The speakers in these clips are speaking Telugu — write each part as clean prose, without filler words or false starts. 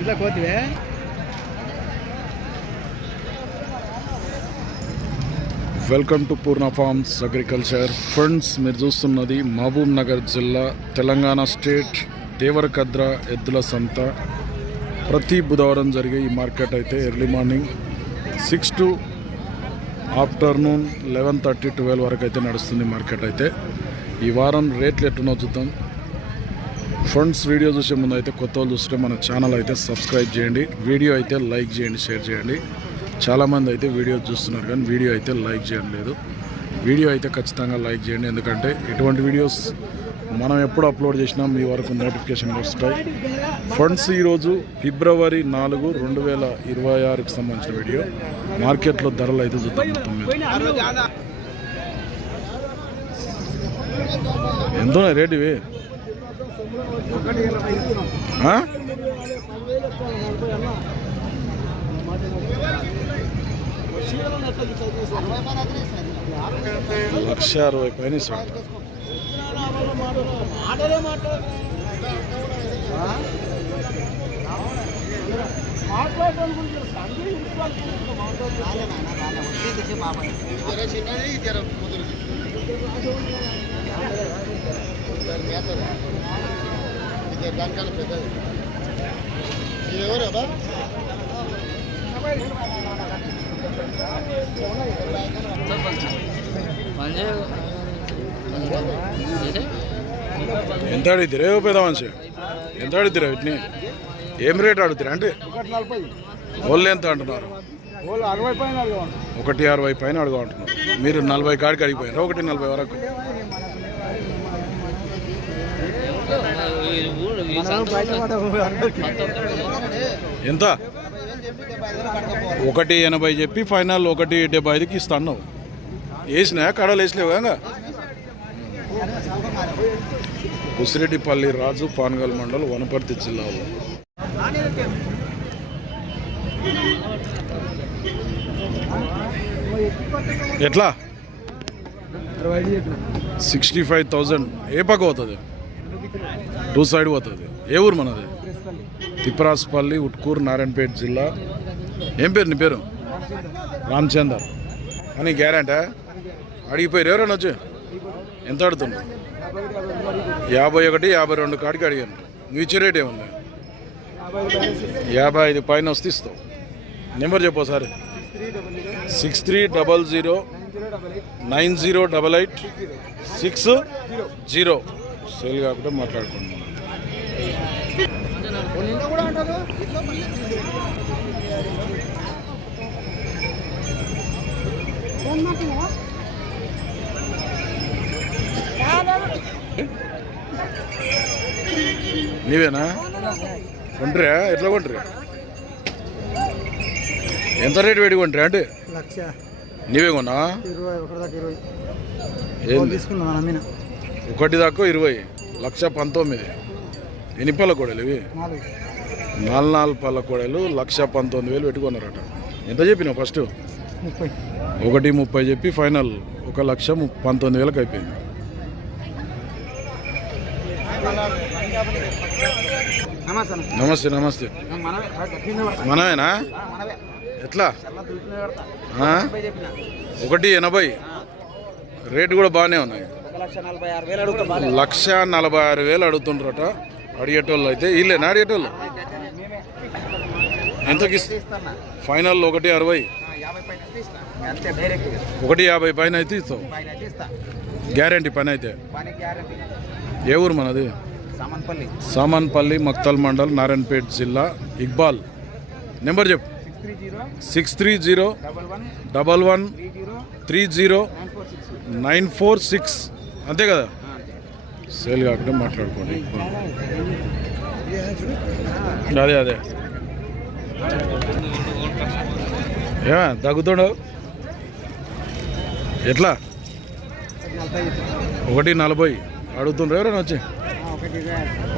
ఇట్లా కోతివే welcome to Purna farms agriculture friends. మీరు చూస్తున్నది మహబూబ్ నగర్ జిల్లా తెలంగాణ స్టేట్ దేవరకద్ర ఎద్దుల సంత. ప్రతి బుధవారం జరిగే ఈ మార్కెట్ అయితే ఎర్లీ మార్నింగ్ 6 to ఆఫ్టర్నూన్ 11:30 12 వరకు అయితే నడుస్తుంది మార్కెట్. అయితే ఈ వారం రేట్లు ఎట్టునో చూద్దాం ఫ్రెండ్స్. వీడియో చూసే ముందు అయితే కొత్త వాళ్ళు చూస్తే మన ఛానల్ అయితే సబ్స్క్రైబ్ చేయండి, వీడియో అయితే లైక్ చేయండి, షేర్ చేయండి. చాలామంది అయితే వీడియో చూస్తున్నారు కానీ వీడియో అయితే లైక్ చేయడం లేదు. వీడియో అయితే ఖచ్చితంగా లైక్ చేయండి, ఎందుకంటే ఇటువంటి వీడియోస్ మనం ఎప్పుడు అప్లోడ్ చేసినా మీ వరకు నోటిఫికేషన్లు వస్తాయి. ఫ్రెండ్స్, ఈరోజు ఫిబ్రవరి 4, 2026కి సంబంధించిన వీడియో. మార్కెట్లో ధరలు అయితే చూద్దాం. ఎంతో రేటు ఇవి? ₹1,60,000 పైన ఇస్తాడు. ఎంత అడుగుతారా పెద్ద మనిషి? ఎంత అడుగుతారా వీటిని? ఏం రేట్ అడుగుతారా? అంటే వాళ్ళు ఎంత అంటున్నారు? 1,60,000 పైన అడుగు అంటున్నారు. మీరు 40 కాడికి అడిగిపోయారు, 1,40,000 వరకు. ఎంత? 1,80 చెప్పి ఫైనల్ 1,75కి ఇస్తాను. వేసినా కడలు వేసలేవు కదా. ఉసిరెడ్డిపల్లి రాజు, పానగల్ మండల్, వనపర్తి జిల్లాలో. ఎట్లా? 65,000. ఏ పక్క పోతుంది? 2 సైడ్ పోతుంది. ఏ ఊరు మనది? తిప్పరాజపల్లి, ఉట్కూరు, నారాయణపేట జిల్లా. ఏం పేరు నీ పేరు? రామచందర్ అని. గ్యారెంటా? అడిగిపోయారు ఎవరైనా వచ్చి? ఎంత అడుగుతున్నా? 51, 52 కాడికి అడిగాను. నువ్వు ఇచ్చే రేట్ ఏమన్నా? 55 పైన వస్తే ఇస్తావు. నెంబర్ చెప్పు సార్. 6300908860. సేల్ కాకుండా మాట్లాడుకుంటున్నాను. నీవేనా కొంటరా? ఎట్లా కొంటరా? ఎంత రేటు పెట్టి కొంటరా? అంటే నీవే కొన్నా? ఒకటి దాకా 20, 1,19,000. ఎన్ని పళ్ళ కోడలు ఇవి? 4 పళ్ళ కోడలు 1,19,000 పెట్టుకున్నారట. ఎంత చెప్పినావు ఫస్ట్? 1,30 చెప్పి ఫైనల్ 1,19,000కి అయిపోయింది. నమస్తే నమస్తే. మనమేనా? ఎట్లా? 1,80. రేటు కూడా బాగానే ఉన్నాయి. 1,46,000 అడుగుతుండ్రట అడిగేటోళ్ళు. అయితే వీళ్ళేనా అడిగేటోళ్ళు? ఎంతకి ఫైనల్? 1,60. 1,50 పైన అయితే ఇస్తావు. గ్యారంటీ పని అయితే. ఏ ఊరు మనది? సామన్పల్లి, మక్తల్ మండల్, నారాయణపేట జిల్లా. ఇక్బాల్. నెంబర్ చెప్పు. 6301113096. అంతే కదా? సేల్ కాకుండా మాట్లాడుకోండి. అదే అదే ఏమా తగ్గుతాడు? ఎట్లా? 1,40 అడుగుతుండ్రు ఎవరైనా వచ్చి?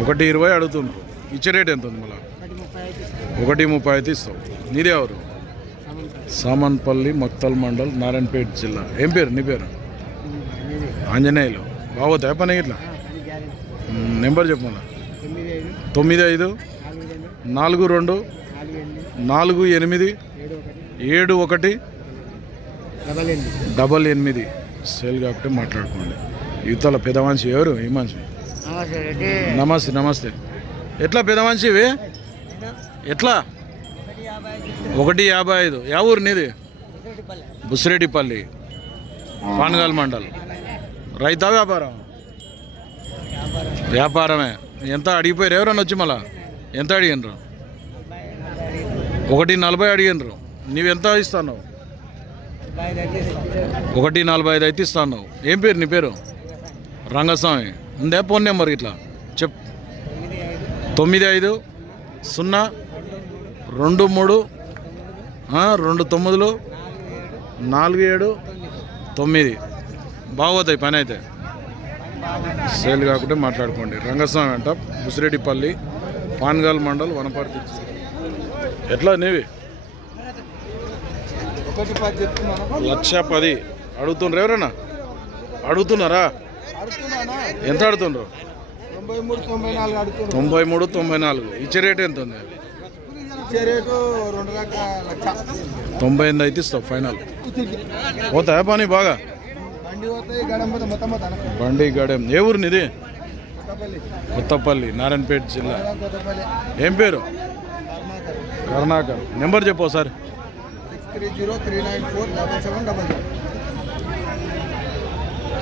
1,20 అడుగుతుండ్రు. ఇచ్చే రేట్ ఎంత ఉంది మళ్ళీ? 1,30 అయితే ఇస్తావు. నీదే ఎవరు? సామన్పల్లి, మక్తల్ మండల్, నారాయణపేట జిల్లా. ఏం పేరు నీ పేరు? ఆంజనేయులు. బాగోతాయా పని ఇట్లా? నెంబర్ చెప్పమన్నా. 95 95 42 48 88 సేల్ కాబట్టి మాట్లాడుకోండి. యువతల పెద్ద మనిషి ఎవరు? ఈ మనిషి. నమస్తే నమస్తే. ఎట్లా పెద్ద మనిషి ఇవి ఎట్లా? 155. యా ఊరు నీది? బుసిరెడ్డిపల్లి, పానగాల్ మండల్. రైతా వ్యాపారం? వ్యాపారమే. ఎంత అడిగిపోయారు ఎవరన్నా వచ్చి? మళ్ళా ఎంత అడిగినరు? 140 అడిగినరు. నీవెంత ఇస్తాను? 145 అయితే ఇస్తాను. ఏం పేరు నీ పేరు? రంగస్వామి. ఉందే ఫోన్ నెంబర్ ఇట్లా చెప్. 95 0 23 29 47 9. బాగోతాయి పని అయితే. సేల్ కాకుంటే మాట్లాడుకోండి. రంగస్వామి అంట, బుసిరెడ్డిపల్లి, పాన్గాల్ మండల్, వనపర్తి. ఎట్లా నీవి? 1,10,000 అడుగుతుండ్రు. ఎవరన్నా అడుగుతున్నారా? ఎంత అడుగుతుండ్రు? 93 94. ఇచ్చే రేట్ ఎంత ఉంది? 98 అయితే ఇస్తావు ఫైనల్. పోతాయా పని బాగా? బండి గడెం. ఏ ఊరు నీది? కొత్తపల్లి, నారాయణపేట జిల్లా. ఏం పేరు? కరుణాకర్. నెంబర్ చెప్పు సార్. 6303947700.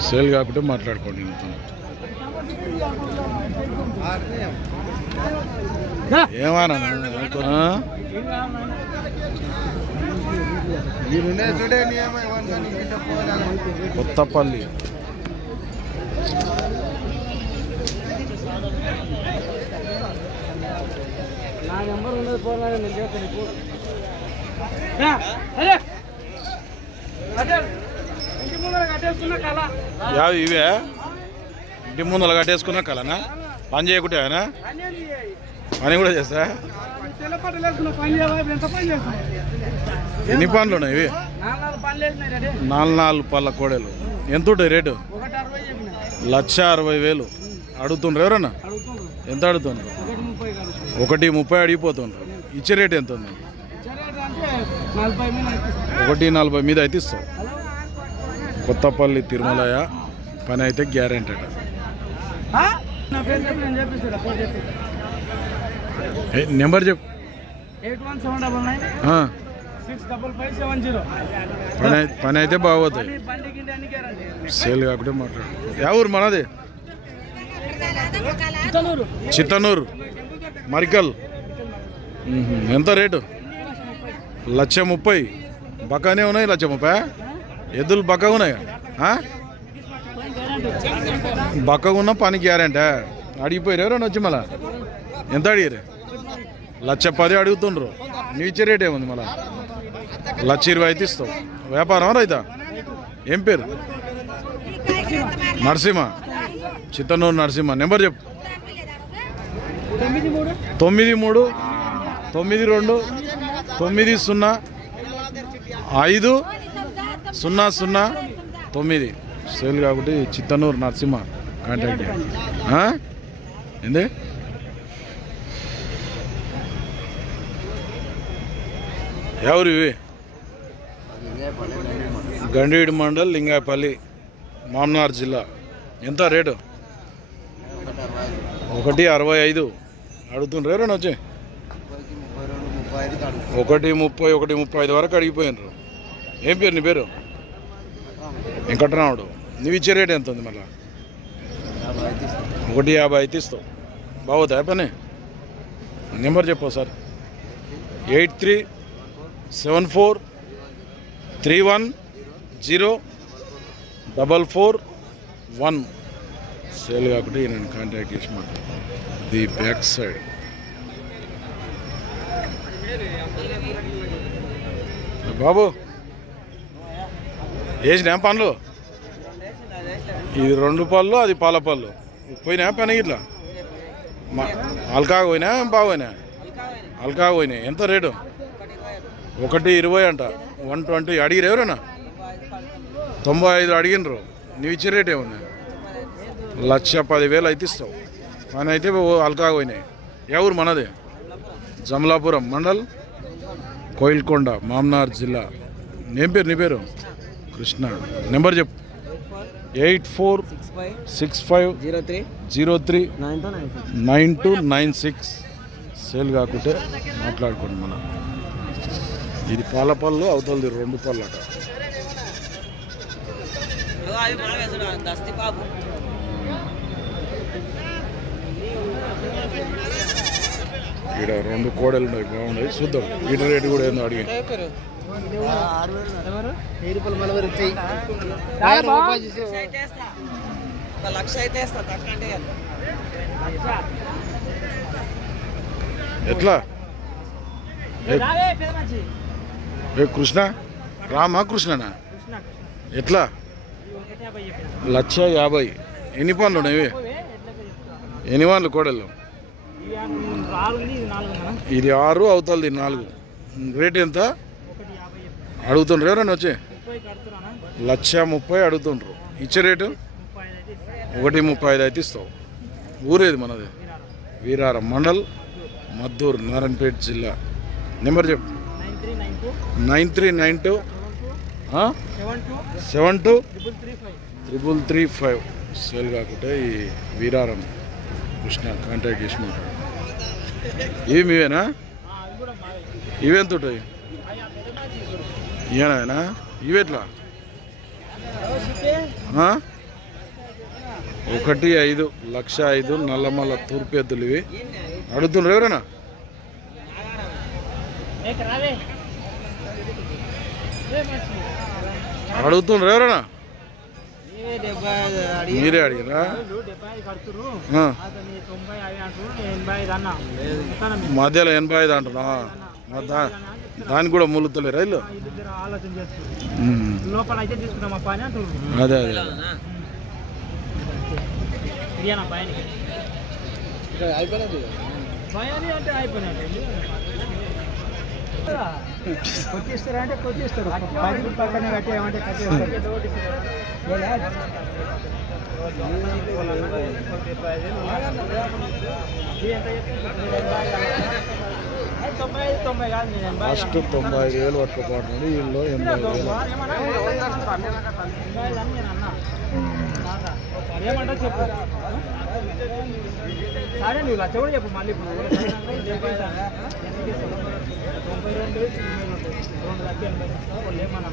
సేల్ కాకుంటే మాట్లాడుకోండి. ఏమన్నా కొత్తపల్లి. యావి ఇవే ఇంటి ముందర కట్టేసుకున్న కలనా? పని చేయకుంటేనా? పని కూడా చేస్తా. ఎన్ని పనులు ఉన్నాయి ఇవి? 4 పళ్ళ కోడలు. ఎంత ఉంటాయి రేటు? 1,60,000 అడుగుతుండ్రు. ఎవరన్నా ఎంత అడుగుతుండ్రు? 1,30 అడిగిపోతుండ్రు. ఇచ్చే రేటు ఎంత ఉంది? 1,40 మీద అయితే ఇస్తాం. కొత్తపల్లి తిరుమలయ పని అయితే గ్యారెంటెడ్. నెంబర్ చెప్పు. 8179965570. పని అయితే బాగోతాయి. సేల్ కాకుండా మాట్లాడు. యా ఊరు మనది? చిత్తనూరు, మరికల్. ఎంత రేటు? 1,30,000. బకానే ఉన్నాయి. 1,30,000 ఎద్దులు బక్కగా ఉన్నాయి. బక్కగా ఉన్న పని గ్యారెంటీ. అడిగిపోయారు ఎవరైనా వచ్చి? మళ్ళా ఎంత అడిగారు? 1,10,000 అడుగుతుండ్రు. నువ్వు ఇచ్చే రేట్ ఏముంది? మళ్ళా 1,20,000 అయితే ఇస్తావు. వ్యాపారం రైతా? ఏం పేరు? నరసింహ, చిత్తనూరు నరసింహ. నెంబర్ చెప్పు. 93 92 90 50009. సేల్ కాబట్టి చిత్తనూరు నరసింహ కాంటాక్ట్ చేయండి. ఏంది? ఎవరు ఇవి? గండీడు మండల్, లింగాయపల్లి, మామ్నార్ జిల్లా. ఎంత రేటు? 1,65 అడుగుతుండ్రు. ఎవరైనా వచ్చి 1,30 1,35 వరకు అడిగిపోయినరు. ఏం పేరు నీ పేరు? వెంకటరాముడు. నువ్వు ఇచ్చే రేట్ ఎంత ఉంది? మళ్ళీ 1,50 అయితే ఇస్తావు. బాగుతాయి పని. నెంబర్ చెప్పు సార్. 8374314441. సేల్ కాకుండా నేను కాంటాక్ట్ చేసి మాట్లాడు. The back side. బాబు వేసినా పనులు? ఇది 2 పళ్ళు, అది పాల పళ్ళు. పోయినా పని ఇట్లా అల్కాగా పోయినా బాగోయినా? అల్కాగా పోయినాయి. ఎంత రేటు? 1,20 అంట. 120 అడిగిరు. ఎవరైనా 95 అడిగినరు. నువ్వు ఇచ్చే రేట్ ఏముంది? 1,10,000 అయితే ఇస్తావు. పని అయితే అల్కా పోయినాయి. ఎవరు మనదే జమలాపురం మండల్ కోయిల్కొండ మామ్నార్ జిల్లా. ఏం పేరు నీ పేరు? కృష్ణ. నెంబర్ చెప్పు. 8465039296. సేల్ కాకుంటే మాట్లాడుకోండి. మన ఇది పాల పళ్ళు, అవతలది 2 పళ్ళు అట. ఇక్కడ 2 కోడలు ఉన్నాయి, బాగున్నాయి. చూద్దాం వీటి రేటు కూడా ఏందో అడిగి. ఎట్లా ఏ కృష్ణ రామా కృష్ణనా? ఎట్లా? 1,50,000. ఎన్ని పనులు ఉన్నాయి? ఎన్ని పనులు కోడలు? ఇది 6, అవతలది 4. రేట్ ఎంత అడుగుతుండ్రు? ఎవరన్నా వచ్చి 1,30,000 అడుగుతుండ్రు. ఇచ్చే రేటు 1,35,000 అయితే ఇస్తావు. ఊరేది మనది? వీరారం మండల్ మద్దూరు నారాయణపేట జిల్లా. నెంబర్ చెప్పు. 9392723335. సేల్ కాకుంటే ఈ వీరారం కృష్ణ కాంటాక్ట్ చేసినట్టు. ఇవి ఇవేనా? ఇవెంత ఉంటాయి? ఇవేనా? ఇవెట్లా? 1,05,00,000 1,05,000 నల్లమల్ల తూర్పు ఎద్దులు ఇవి. అడుగుతుండ్రు ఎవరైనా? అడుగుతుండ్రు ఎవరైనా? మీరే అడిగిరా? మధ్యలో 85 అంటున్నా. దానికి కూడా ములుతలేరా ఇల్లు? అదే అదే కొట్టిస్తారా అంటే కొట్టిస్తారు. పక్కనే కట్టేయమంటే కట్టేస్తారు. ఫస్ట్ 95,000 పట్టుకోపోతున్నాడు. వీళ్ళు 85,000. ఏమంటా చెప్పు. సరే నువ్వు 1,00,000 కూడా చెప్పు. మళ్ళీ 92 ఏమన్నా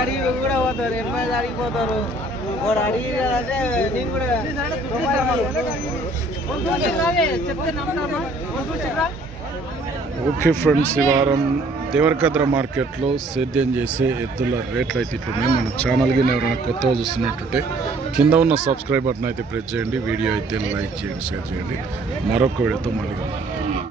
అడిగి కూడా పోతారు. 85 అడిగిపోతారు. వాడు అడిగి నేను కూడా ఓకే ఫ్రెండ్స్, ఈ వారం దేవరకద్ర మార్కెట్లో సేద్యం చేసే ఎద్దుల రేట్లు అయితే ఇట్లున్నాయి. మన ఛానల్కి ఎవరైనా కొత్తగా చూస్తున్నట్టుంటే కింద ఉన్న సబ్స్క్రైబ్ బటన్ అయితే ప్రెస్ చేయండి. వీడియో అయితే లైక్ చేయండి, షేర్ చేయండి. మరొక వీడియోతో మళ్ళీ